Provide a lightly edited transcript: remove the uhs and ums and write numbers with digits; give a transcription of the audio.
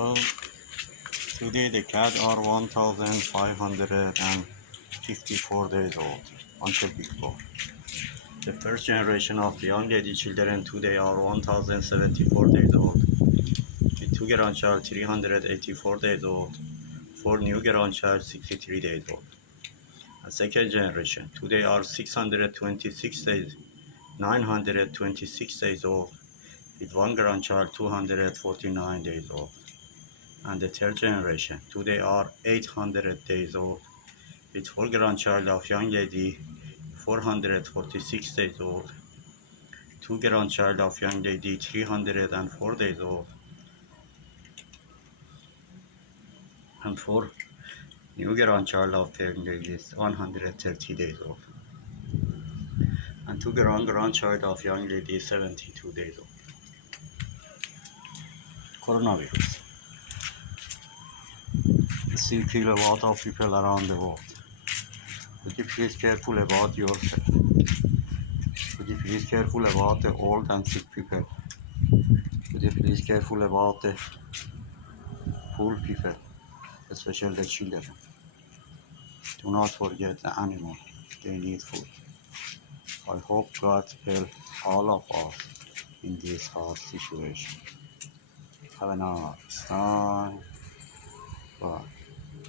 Hello. Today the cats are 1,554 days old. Until before. The first generation of the young lady children today are 1,074 days old. The two grandchild 384 days old. Four new grandchild 63 days old. A second generation today are 626 days, 926 days old. With one grandchild 249 days old. And the third generation today are 800 days old. With four grandchild of young lady 446 days old, two grandchild of young lady 304 days old, and four new grandchild of young lady is 130 days old, and two grandchild of young lady 72 days old. Coronavirus. Still kill a lot of people around the world. Would you please careful about yourself? Would you please careful about the old and sick people? Would you please careful about the poor people, especially the children? Do not forget the animal. They need food. I hope God help all of us in this hard situation. Have a nice time. Bye.